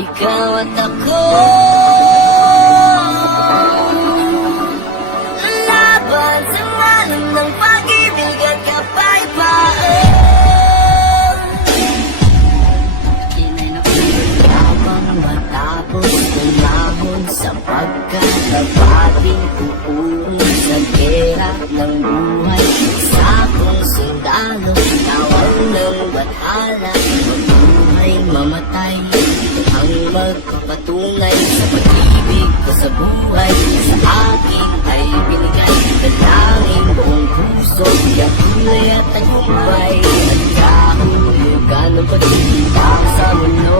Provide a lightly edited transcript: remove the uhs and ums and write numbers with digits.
ikaw at ako. Laban sa ngalan ng pag-ibig at kapayapaan. Habang matapos tumahon sa pagkatapating tuon sa gera ng buhay, sa akong sundalo, tawag ng bathala, mabuhay, mamatay, ang magpapatunay sa pag-ibig ko sa buhay. Sa akin ay binigay ng tanging buong puso, ang kulay at tagumpay, at kahulugan ng pag-ibig sa mundo.